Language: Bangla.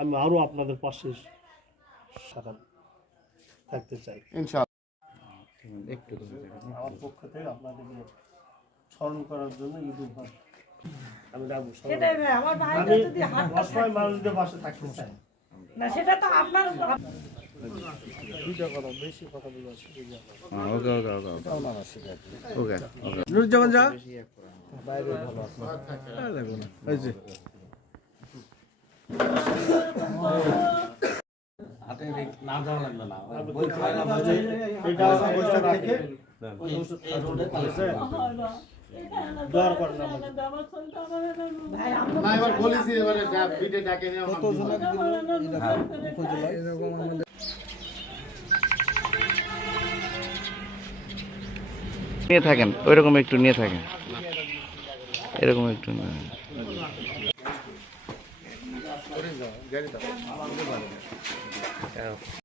আমি আরো আপনাদের পাশে সারা থাকতে চাই ইনশাআল্লাহ। একটু আমার পক্ষ থেকে আপনাদেরকে স্মরণ করার জন্য ঈদ উপহার আমি রাখবো। আমি অসহায় মানুষদের পাশে থাকতে চাই না, সেটা তো আপনার দুইটা কথা বেশি কথা বলা ওকে ওকে ওকে ওকে ওকে নুরুজ্জামান যা বাইরে ভালো আছে দেখো না এই যে হাতে না যাওয়া লাগবে না বই খাওয়া না এটা বৈশাখ থেকে ওই রোডে আছে দর করে না ভাই আমরা এবার বলেছি এবারে ভিডিও ডাকে নিয়ে কত জন এরকম আমাদের নিয়ে থাকেন ওইরকম একটু নিয়ে থাকেন এরকম একটু গাড়ি দাও